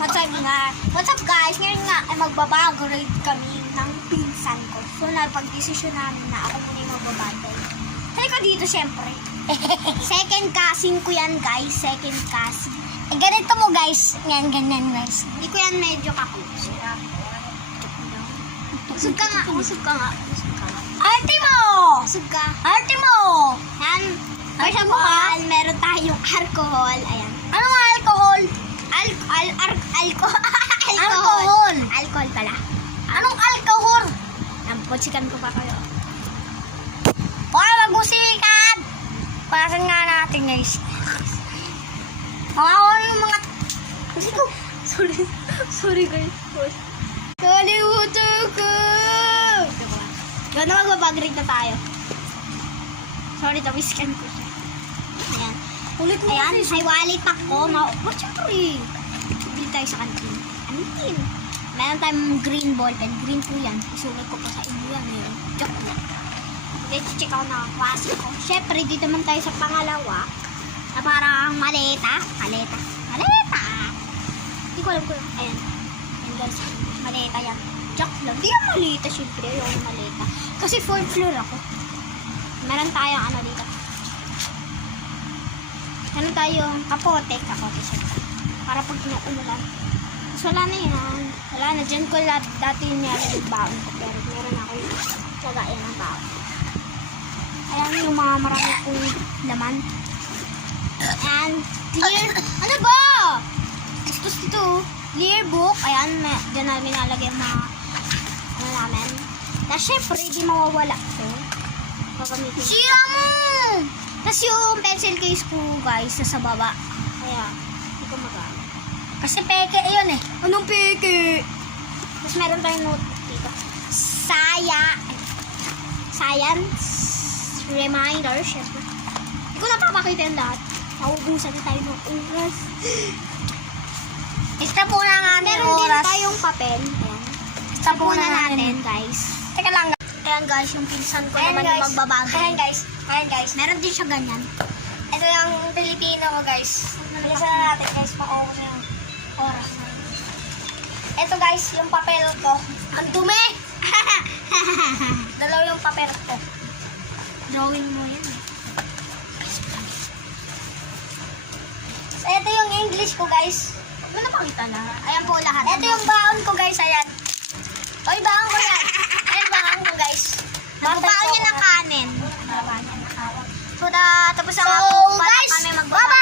What's up guys? Ngayon nga ay magbabagrade kami ng pinsan ko. So napag-desisyon namin na ako muna yung magbabagrade. Halika dito syempre. Second cousin ko yan guys. Second cousin. Ganito mo guys. Yan, ganyan guys. Hindi ko yan medyo kakusin. Usog ka nga. Usog ka nga. Usog ka nga. Arte mo! Usog ka. Arte mo! Yan. First of all, meron tayong alcohol. Ayan. Anong alcohol? Alcohol. Alcohol pala. Anong alcohol? Putsikan ko pa kayo. Huwag mag-usikan! Pasan nga natin guys. Mga mga... Sorry guys. Kalimutan ko! Gano'n na magbabagrade na tayo. Sorry, tawiskan ko siya. Ayan. Ulit mo Ayan, kasi. may wallet ako. Ba't syempre? Bili tayo sa kantin. Kantin. Meron tayong green ball pen. Green po yan. Isulat ko pa sa inyo yan. Joke lang. Let's check out na klase ko. Syempre, dito man tayo sa pangalawa. Na parang maleta. Maleta. Hindi ko alam kung... Ayan. Ayan guys. Maleta yan. Joke lang. Di yan maleta syempre. Yung maleta. Kasi 4th floor ako. Meron tayong ano dito. Meron tayong kapote syempre. Para pag umulan. So, wala na yan. Wala na. Diyan ko dati yung baon ko. Pero meron ako yung lagayan ng baon. Ayan yung mga marami kong laman. And clear. Ano ba? Gusto dito. Clear book. Ayan. Diyan namin nalagay yung mga ano namin. Na syempre, di mawawala. So, papamitin. Sira mo! Tapos yung pencil case ko, guys, nasa baba. Kaya, hindi ko mag-ano. Kasi peke yun eh. Anong peke? Tapos meron tayong note dito. Science reminder, syempre. Hindi ko napapakita yung lahat. Maubusan na tayo ng oras. Extra po na nga natin Meron din oras. tayong papel. Ayan. Extra po Muna na natin, guys. Teka lang. Ayan, guys, yung pinsan ko Ayan naman guys. yung magbabago. Ayan guys. Meron din siya ganyan. Ito yung Pilipino ko guys. Bilisan na natin guys. Makuha na yung oras. Ito guys, yung papel ko. Ang dumi! Dalaw yung papel ko. Drawing mo yan. So, ito yung English ko guys. Huwag mo napakita na. Ayan po lahat. Ito yung baon ko guys. Ayan. Oy, baon ko yan. Ayan baon ko guys. Nagbabaon niya ng kanin. Baon niya ng kanin. So, tapos So, ang nga po pala guys, kami bye-bye!